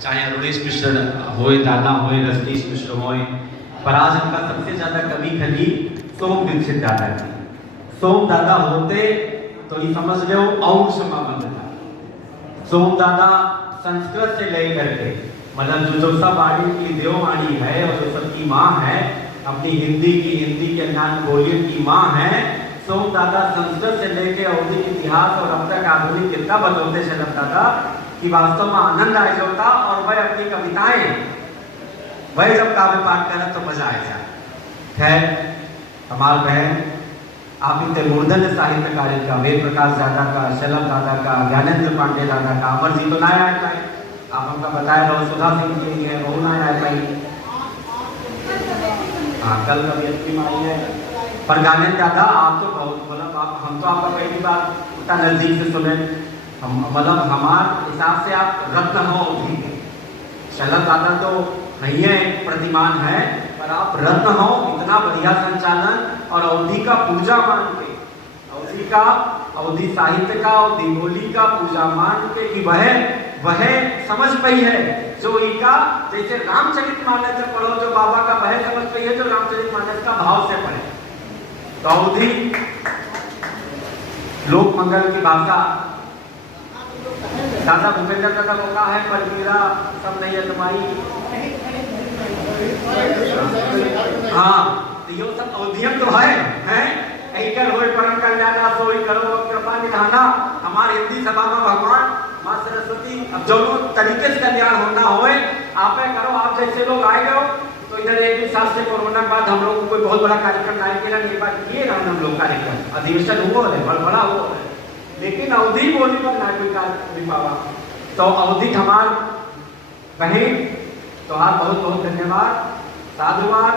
चाहे अरुणेश मिश्र होए, दादा होए, रजनीश मिश्र होए, पर आज इनका सबसे ज्यादा कमी खली सोम दीक्षित दादा की। सोम दादा होते तो ये समझ लो और क्षमा बंद था। सोम दादा संस्कृत से लेकर के मतलब जो सब वाणी की देववाणी है और जो सबकी माँ है, अपनी हिंदी के ज्ञान बोलियों की माँ है, सोम दादा संस्कृत से लेके अवधि इतिहास और अब तक आधुनिक कितना बदलते चलता था कि वास्तव में आनंद आए होता। और वह अपनी कविताएं वह जब काव्य पाठ करे तो मजा आए जाए। खैर हमार बहन आप इतने मूर्धन्य साहित्य कार्य का, वेद प्रकाश दादा का, शलभ दादा का, ज्ञानेंद्र पांडे दादा का, अमर जी तो ना आए पाए, आप हमका बताया रहो, सुधा सिंह जी है वो ना आए पाई, हाँ कल कभी माई है, पर ज्ञानेंद्र दादा आप तो बहुत मतलब आप हम तो आपका पहली बार उतना नजदीक से सुने, हम मतलब हमारे हिसाब से आप रत्न हो अवधि के। शलभ दादा तो नहीं है एक प्रतिमान है, पर आप रत्न हो, इतना बढ़िया संचालन और अवधि का पूजा मान के, अवधि का, अवधि साहित्य का, अवधि बोली का पूजा मान के कि वह समझ पाई है जो इनका, जैसे रामचरितमानस पढ़ो जो बाबा का वह समझ पाई है जो रामचरितमानस का भाव से पढ़े। तो अवधि लोक मंगल की भाषा दादा भूपेंद्र दादा को कहा है, पर मेरा सब नहीं अजमाई, हाँ तो ये सब अवधियम तो है ऐकर होय परम कल्याणा सोई करो कृपा निधाना। हमारे हिंदी सभा में भगवान माँ सरस्वती अब जो तरीके से कल्याण होना होए आप करो। आप जैसे लोग आए गए तो इधर एक साल से कोरोना के बाद हम लोग को कोई बहुत बड़ा कार्यक्रम नहीं किया, एक बार किए ना हम लोग कार्यक्रम, अधिवेशन हुआ है बड़ा हुआ है, लेकिन अवधि बोली पर ना कोई कार्य पावा। तो अवधि हमार बहन तोहार बहुत बहुत धन्यवाद, साधुवाद,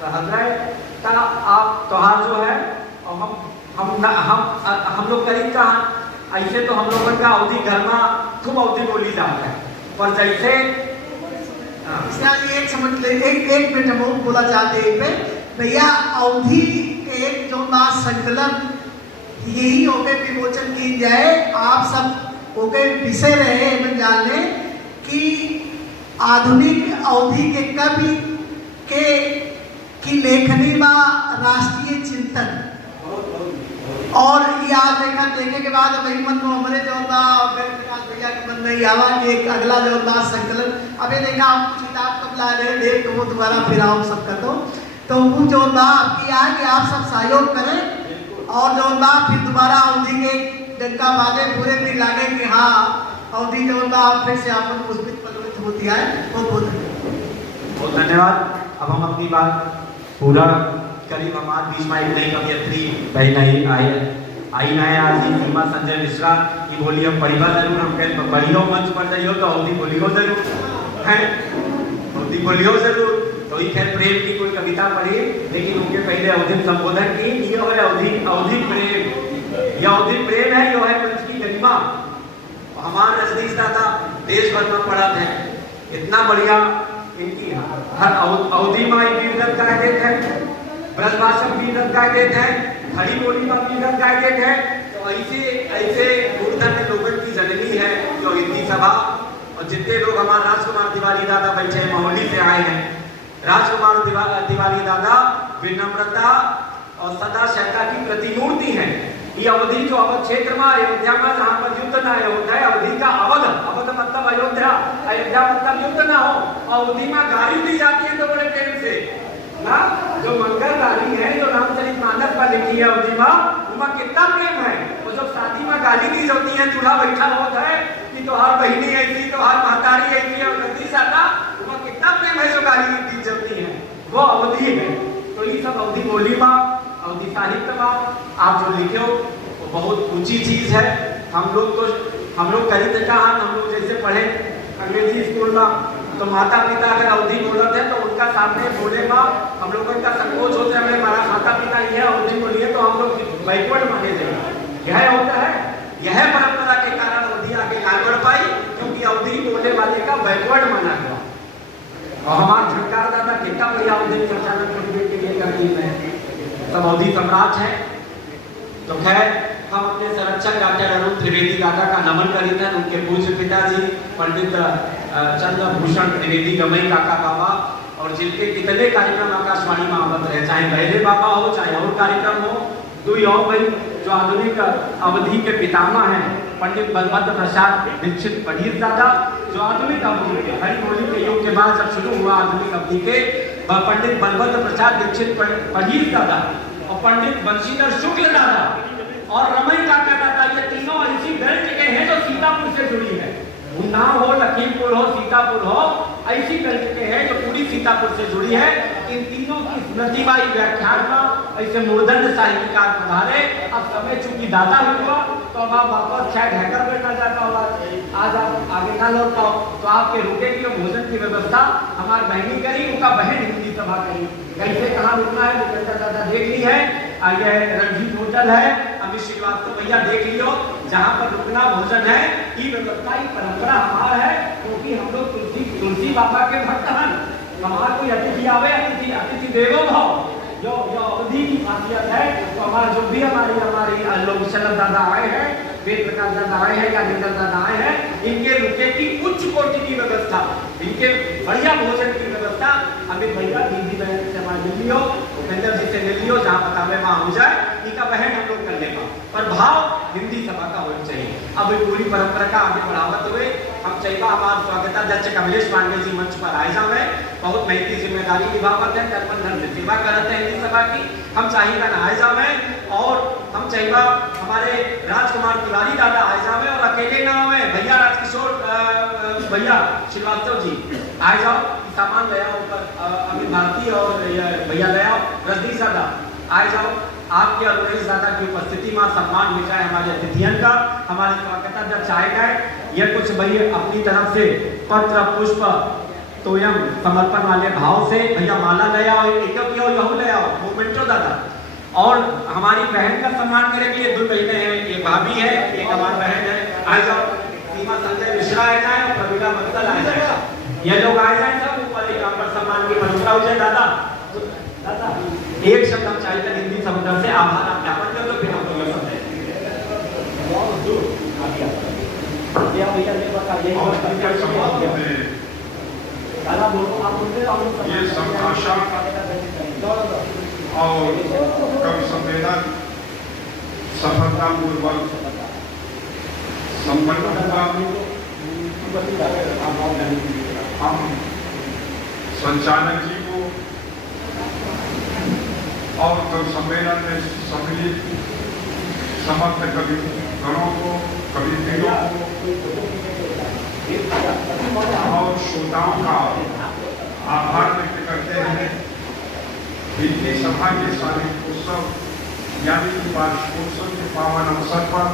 सहृदय आप तोहार जो है। और हम लोग करीब कहाँ ऐसे तो हम लोगों का अवधि घर में खूब अवधि बोली जाता है, पर जैसे एक समझ ले, एक मिनट हम बोला चाहते हैं भैया, अवधि के एक जो ना संकलन यही होके विमोचन की जाए। आप सब होके विषय रहे में जानने कि आधुनिक अवधि के कवि के की लेखनी में राष्ट्रीय चिंतन और ये आज देखे के बाद वही मन में हमारे जो था भैया के मन में आवा कि एक अगला जो था संकलन, अबे देखा आप कुछ किताब कब ला रहे देख वो दोबारा फिर आओ सब कर दो, तो वो जो था आपकी है कि आप सब सहयोग करें और जो था फिर दोबारा अवधि के डंका बाजे पूरे दिन लागे कि हाँ अवधि जो था फिर से आप पुष्पित पल्लवित होती है। बहुत धन्यवाद। अब हम अपनी बात पूरा करीब हमारे बीच में एक नई कवियत्री बहन आई ना है आज सीमा संजय मिश्रा की बोली हम पढ़िबा जरूर, हम कहीं पढ़ियो मंच पर जाइयो तो अवधि बोलियो जरूर है, अवधि बोलियो जरूर। तो ये खैर प्रेम की कोई कविता पढ़ी, लेकिन उनके पहले अवधि संबोधन की ये है अवधि प्रेम, यह अवधि प्रेम है, यह है पंच की गरिमा। हमारे रजनीश दादा देश भर में पढ़ा थे, इतना बढ़िया इनकी हर अवधि में वीरगत गाय देते हैं, ब्रजभाषा वीरगत गाय देते हैं, खड़ी बोली में वीरगत गाय देते हैं। तो ऐसे मूर्धन्य लोगों की जननी है जो हिंदी सभा। और जितने लोग हमारे राजकुमार तिवारी दादा बैठे हैं मोहाली से आए हैं, राजकुमार तिवारी दादा विनम्रता और सदा शैता की प्रतिमूर्ति है। ये अवधि जो अवध क्षेत्र में अयोध्या में जहाँ पर युद्ध ना होता है, अवधि का अवध मतलब अयोध्या, अयोध्या मतलब युद्ध ना हो, अवधि में गाली दी जाती है तो बड़े प्रेम से ना, जो मंगल गाली है जो रामचरितमानस पर लिखी है अवधि में कितना प्रेम है। वो जब शादी में गाली दी जाती है, दूल्हा बैठा होता है कि तोहार बहिनी ऐसी, तोहार महतारी ऐसी और गति साता, वहाँ कितना प्रेम है जो गाली दी जाती है, वो अवधि है। तो ये सब अवधि बोली में, अवधि साहित्य में आप जो लिखे हो वो बहुत ऊंची चीज है। हम लोग करीब कहाँ हम लोग जैसे पढ़े अंग्रेजी स्कूल में, तो माता पिता अगर अवधि बोलते हैं तो उनका सामने बोले में हम लोगों का संकोच होता है, हमारा माता पिता ये अवधि बोलिए तो हम लोग बैकवर्ड माने जाएंगे। यह होता है, यह परंपरा के कारण अवधि आगे ना बढ़ पाई, क्योंकि अवधि बोलने वाले का बैकवर्ड माना गया। और हमारा झंकार दादा कितना बढ़िया अवधि संचालन करने के लिए करती है, सब अवधि सम्राट है। तो खैर हम अपने संरक्षक डॉक्टर अरुण त्रिवेदी दादा का नमन करीते हैं, उनके पूज्य पिताजी पंडित चंद्रभूषण त्रिवेदी गमई काका बाबा और जिनके कितने कार्यक्रम आकाशवाणी में आवत रहे, चाहे भैरे बाबा हो चाहे और कार्यक्रम हो। दुई और भाई जो आधुनिक अवधि के पितामह हैं पंडित बलभद्र प्रसाद दीक्षित पढ़ीर दादा, जो आधुनिक अवधि के हरि होली के युग के बाद जब शुरू हुआ आधुनिक अवधि के पंडित बलभद्र प्रसाद दीक्षित पढ़ीर दादा और पंडित बंशीधर शुक्ल दादा और रमई काका दादा, ये तीनों ऐसी बेल्ट के हैं जो सीतापुर से जुड़ी है। उन्नाव हो, लखीमपुर हो, सीतापुर हो, ऐसी बेल्ट के हैं जो पूरी सीतापुर से जुड़ी है। इन तीनों की स्मृतिवाई व्याख्यान में ऐसे मूर्धन्य साहित्यकार पधारे। अब समय चूंकि दादा हुआ तो अब आप वापस शायद हैकर करना चाहता होगा, आज आप आगे ना लौट पाओ तो आपके रुके की भोजन की व्यवस्था हमारी बहनी करी, उनका बहन हिंदी सभा करी। कैसे कहाँ रुकना है वो कहता दादा देख ली है, आगे रणजीत होटल है, अमित श्रीवास्तव भैया देख लियो, जहाँ पर रुकना भोजन है ये व्यवस्था ये परंपरा हमारा है, क्योंकि हम लोग तुलसी बाबा के भक्त हैं। हमारा कोई अतिथि आवे, अतिथि देवो भव, जो अवधि की खासियत है। तो हमारा जो भी हमारी लोग शरद दादा आए हैं, वेद प्रकाश दादा आए हैं या निंदर दादा आए हैं, इनके रुके की उच्च कोटि की व्यवस्था, इनके बढ़िया भोजन की व्यवस्था अमित भैया दीदी बहन से हमारे मिल लियो, उपेंद्र जी से मिल लियो, जहाँ बतावे वहाँ हो जाए, इनका बहन हम लोग कर लेगा। पर भाव हिंदी सभा का होना चाहिए। अब पूरी परंपरा का आगे बढ़ावत हुए हम चाहिए हमारे स्वागताध्यक्ष कमलेश पांडे जी मंच पर आए जावे, बहुत मेहनती जिम्मेदारी निभावत है, तर्पण धर्म से सेवा करते हैं हिंदी सभा की। हम चाहिए ना आए जावे और हम चाहिए हमारे राजकुमार तिवारी दादा आए जावे और अकेले ना आवे, भैया राजकिशोर भैया श्रीवास्तव जी आए जाओ, सामान ले आओ ऊपर, अमित भारती और भैया ले आओ, रजनीश दादा आए जाओ। आपके और रईस दादा की उपस्थिति में सम्मान मिल जाए हमारे अतिथियन का। हमारे स्वागताध्यक्ष आए गए, ये कुछ भैया अपनी तरफ से पत्र पुष्प तोयम समर्पण वाले भाव से भैया माला ले आओ, एक यहू ले आओ, मोमेंटो दादा। और हमारी बहन का सम्मान करने के लिए दो बहनें हैं, एक भाभी है, एक हमारी बहन है, आए जाओ। सीमा संजय मिश्रा आए जाए और प्रवीणा बंसल आए जाएगा, ये लोग आए जाए सब ऊपर एक पर सम्मान की परंपरा हो जाए। दादा एक शब्द हम चाहिए हिंदी समुद्र से आभार आप ज्ञापन कर दो, फिर हम लोग समझे ये संभाषण और कवि सम्मेलन सफलतापूर्वक संपन्न हुआ। हम संचालक जी को और कवि सम्मेलन में सम्मिलित समस्त कवि गणों को, कवि प्रियों को और श्रोताओं का आभार व्यक्त करते हैं। हिंदी सभा के सार्वजनिक उत्सव यानी कि वार्षिकोत्सव के पावन अवसर पर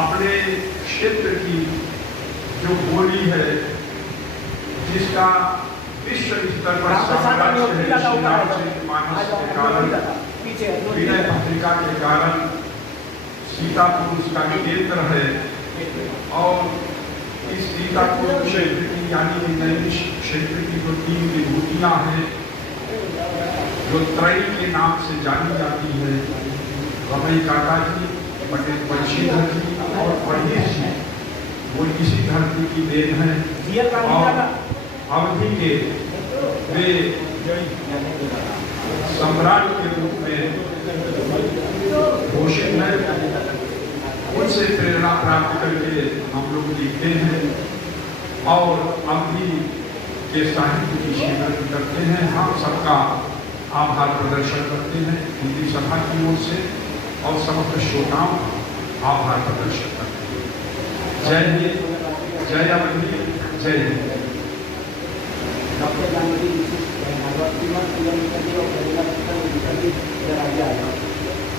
अपने क्षेत्र की जो बोली है, जिसका विश्व स्तर पर साम्राज्य है, मानस के कारण, विनय पत्रिका के कारण सीतापुर उसका केंद्र है। और इस सीतापुर क्षेत्र की यानी नैमिष क्षेत्र की जो 3 विभूतियाँ हैं जो त्रयी के नाम से जानी जाती है, रमई काका जी, पंडित बंशीधर जी और पढ़ीर जी, वो इसी धरती की देन है। और अवधि के वे सम्राट के रूप में घोषित है। उनसे प्रेरणा प्राप्त करके हम लोग लिखते हैं और अवधि के साहित्य की स्वीकृति करते हैं। हम सबका आभार प्रदर्शन करते हैं हिंदी सभा की ओर से और समस्त श्रोताओं का आभार प्रदर्शन करते हैं। जय हिंद, जय अवधि, जय हिंद।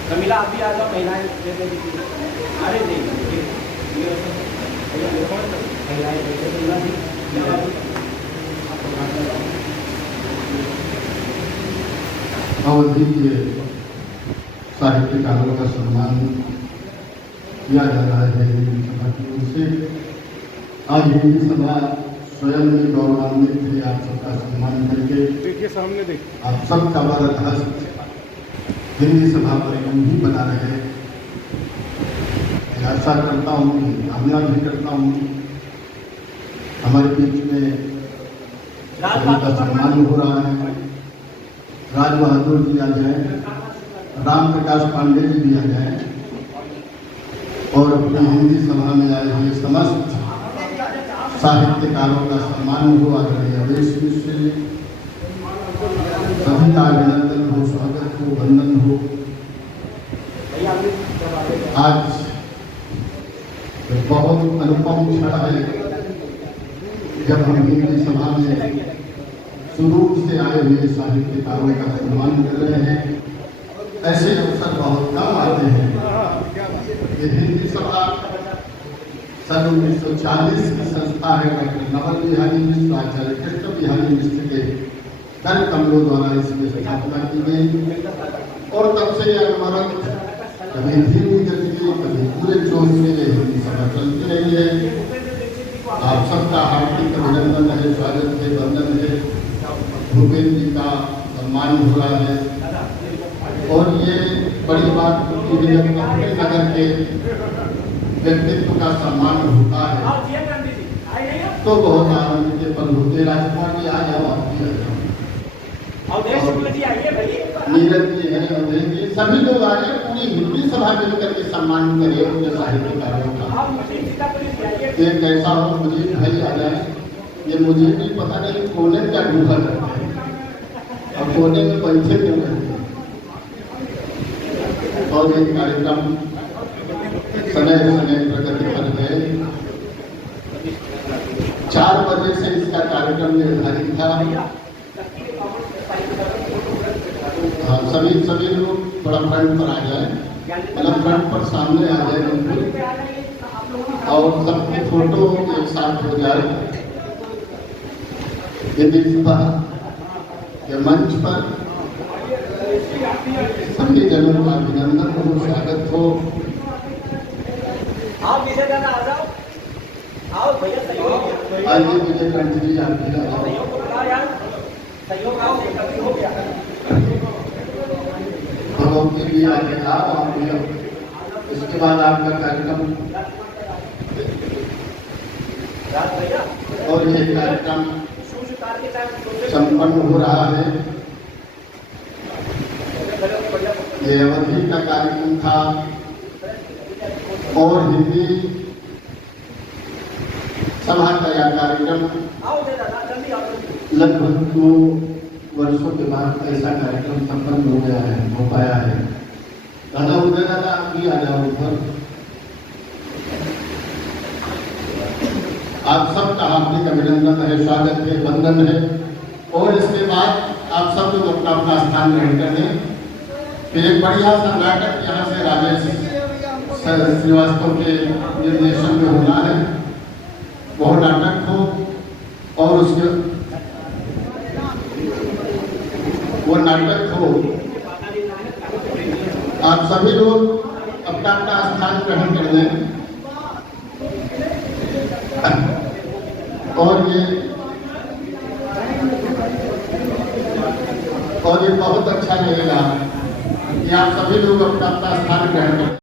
कमिला आप भी आ जाओ, महिलाएं अरे नहीं अवधि के साहित्यकारों का सम्मान किया जा रहा है हिंदी सभा की ओर से। आज हिंदी सभा स्वयं में गौरवान्वित है आप सबका सम्मान करके। देखिए सामने देखिए, आप सबका भारत हिंदी सभा पर यूं ही बना रहे। आशा करता हूँ, कामना भी करता हूँ हमारे बीच में सभी का सम्मान हो रहा है। राज बहादुर जी आ जाए, राम प्रकाश पांडे जी भी आ जाए और अपनी हिंदी सभा में आए हुए समस्त साहित्यकारों का सम्मान हो। आदरणीय अवधेश मिश्र जी, सभी का अभिनंदन हो, स्वागत हो, वंदन हो। आज बहुत अनुपम क्षण है जब हम हिंदी सभा में सुदूर से आए हुए साहित्यकारों का सम्मान कर रहे हैं। ऐसे अवसर बहुत कम आते हैं। ये हिंदी सभा सन 1940 की संस्था है। डॉक्टर नवल बिहारी मिश्र, आचार्य कृष्ण बिहारी मिश्र के कर कमलों द्वारा इसकी स्थापना की गई और तब से यह अनवरत कभी धीमी गति में, कभी पूरे जोश में ये हिंदी सभा चलती रही है। आप सबका हार्दिक अभिनंदन है, स्वागत है, वंदन है। भूपेन्द्र जी का सम्मान हो रहा है और ये बड़ी बात होती है जब अपने नगर के व्यक्तित्व का सम्मान होता है तो बहुत आनंद के पल होते। राजकुमार जी आ जाओ, नीरज जी है, अवधेश जी, सभी लोग आ रहे हैं। पूरी हिंदी सभा मिलकर के सम्मान करिए उनके साहित्यकारों का। एक ऐसा हो मुझे भाई आ जाए, ये मुझे भी पता नहीं कोने क्या ढूंढा करते हैं और कोने में बैठे क्यों रहते हैं। और ये कार्यक्रम समय समय प्रगति कर गए। 4 बजे से इसका कार्यक्रम निर्धारित था। सभी लोग थोड़ा फ्रंट पर आ जाए, मतलब फ्रंट पर सामने आ जाए बिल्कुल और सबकी फोटो एक साथ हो जाए। हिंदी सभा के मंच पर सभी जनों का अभिनंदन हो, स्वागत हो। आइए विजय कंठ जी, आप भी आ जाओ के लिए आगे आप इसके बाद आपका कार्यक्रम और ये कार्यक्रम संपन्न हो रहा है। ये अवधि का कार्यक्रम था और हिंदी सभा का यह कार्यक्रम लगभग 2 वर्षों के बाद ऐसा कार्यक्रम संपन्न हो गया है, हो पाया है। दादा उदय दादा आप भी आ जाओ ऊपर। आप सबका हार्दिक अभिनंदन है, स्वागत है, वंदन है और इसके बाद आप सब लोग अपना अपना स्थान ग्रहण कर दें। फिर एक बढ़िया सा नाटक यहाँ से राजेश श्रीवास्तव के निर्देशन में होना है। वो नाटक हो और उसके वो नाटक हो। आप सभी लोग अपना अपना स्थान ग्रहण कर लें और ये बहुत अच्छा लगेगा कि आप सभी लोग अपना अपना स्थान ग्रहण करें।